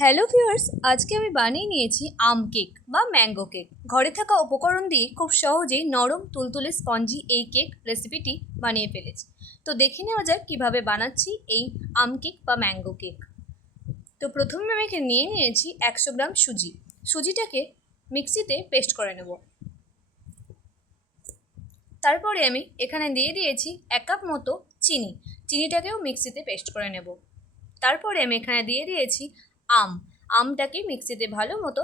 Hello viewers, আজকে আমি বানিয়ে নিয়েছি আম কেক বা ম্যাঙ্গো কেক। ঘরে থাকা উপকরণ দিয়ে খুব সহজেই নরম তুলতুলে স্পঞ্জি এই কেক রেসিপিটি বানিয়ে ফেলেছি। তো দেখে নেওয়া যাক কীভাবে বানাচ্ছি এই আম কেক বা ম্যাঙ্গো কেক। তো প্রথমে আমি এখানে নিয়ে নিয়েছি 100 গ্রাম সুজি। সুজিটাকে মিক্সিতে পেস্ট করে নেব। তারপরে আমি এখানে দিয়ে দিয়েছি 1 কাপ মতো চিনি। চিনিটাকেও মিক্সিতে পেস্ট করে নেব। তারপরে আমি এখানে দিয়ে দিয়েছি আমটাকে মিক্সিতে ভালো মতো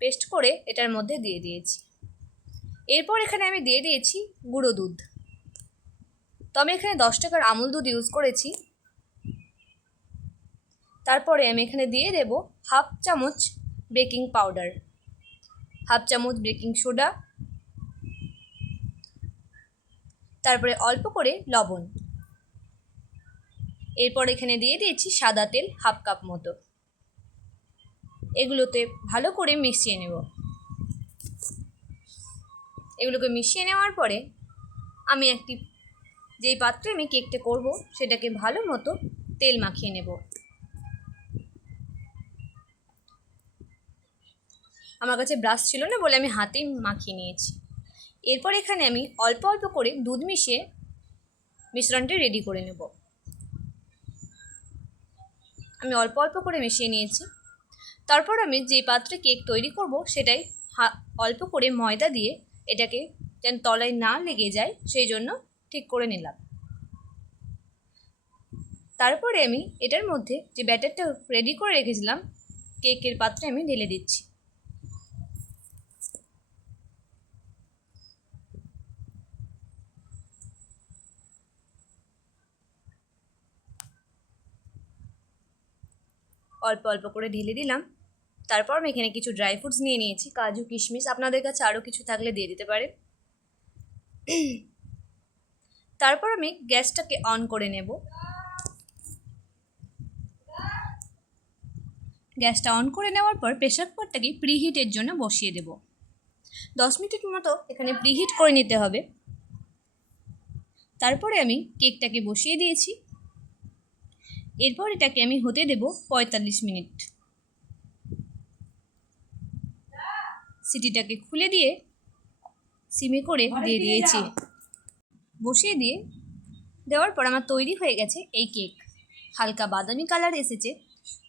পেস্ট করে এটার মধ্যে দিয়ে দিয়েছি। এরপর এখানে আমি দিয়ে দিয়েছি গুঁড়ো দুধ। তো আমি এখানে 10 টাকার আমুল দুধ ইউজ করেছি। তারপরে আমি এখানে দিয়ে দেব হাফ চামচ বেকিং পাউডার, হাফ চামচ বেকিং সোডা, তারপরে অল্প করে লবণ। এরপর এখানে দিয়ে দিয়েছি সাদা তেল হাফ কাপ মতো। এগুলোতে ভালো করে মিশিয়ে নেব। এগুলোকে মিশিয়ে নেওয়ার পরে আমি যেই পাত্রে আমি কেকটা করব সেটাকে ভালো মতো তেল মাখিয়ে নেব। আমার কাছে ব্রাশ ছিল না বলে আমি হাতেই মাখিয়ে নিয়েছি। এরপর এখানে আমি অল্প অল্প করে দুধ মিশিয়ে মিশ্রণটি রেডি করে নেব। আমি অল্প অল্প করে মিশিয়ে নিয়েছি। তারপর আমি যেই পাত্রে কেক তৈরি করব সেটাই অল্প করে ময়দা দিয়ে এটাকে যেন তলায় না লেগে যায় সেই জন্য ঠিক করে নিলাম। তারপরে আমি এটার মধ্যে যে ব্যাটারটা রেডি করে রেখেছিলাম কেকের পাত্রে আমি ঢেলে দিচ্ছি। অল্প অল্প করে ঢেলে দিলাম। তারপর আমি এখানে কিছু ড্রাই ফ্রুটস নিয়ে নিয়েছি, কাজু কিশমিশ, আপনাদের কাছে আরও কিছু থাকলে দিয়ে দিতে পারেন। তারপর আমি গ্যাসটাকে অন করে নেব। গ্যাসটা অন করে নেওয়ার পর প্রেসার কুকারটাকে প্রিহিটের জন্য বসিয়ে দেব। 10 মিনিট মতো এখানে প্রিহিট করে নিতে হবে। তারপরে আমি কেকটাকে বসিয়ে দিয়েছি। এরপর এটাকে আমি হতে দেব 45 মিনিট। সিটিটাকে খুলে দিয়ে সিমে করে দিয়ে দিয়েছি। বসিয়ে দেওয়ার পর আমার তৈরি হয়ে গেছে এই কেক। হালকা বাদামি কালার এসেছে।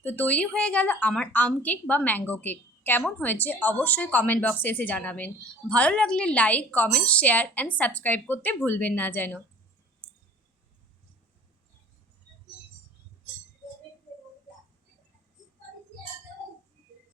তো তৈরি হয়ে গেল আমার আম কেক বা ম্যাঙ্গো কেক। কেমন হয়েছে অবশ্যই কমেন্ট বক্সে এসে জানাবেন। ভালো লাগলে like, comment, share and subscribe করতে ভুলবেন না যেন।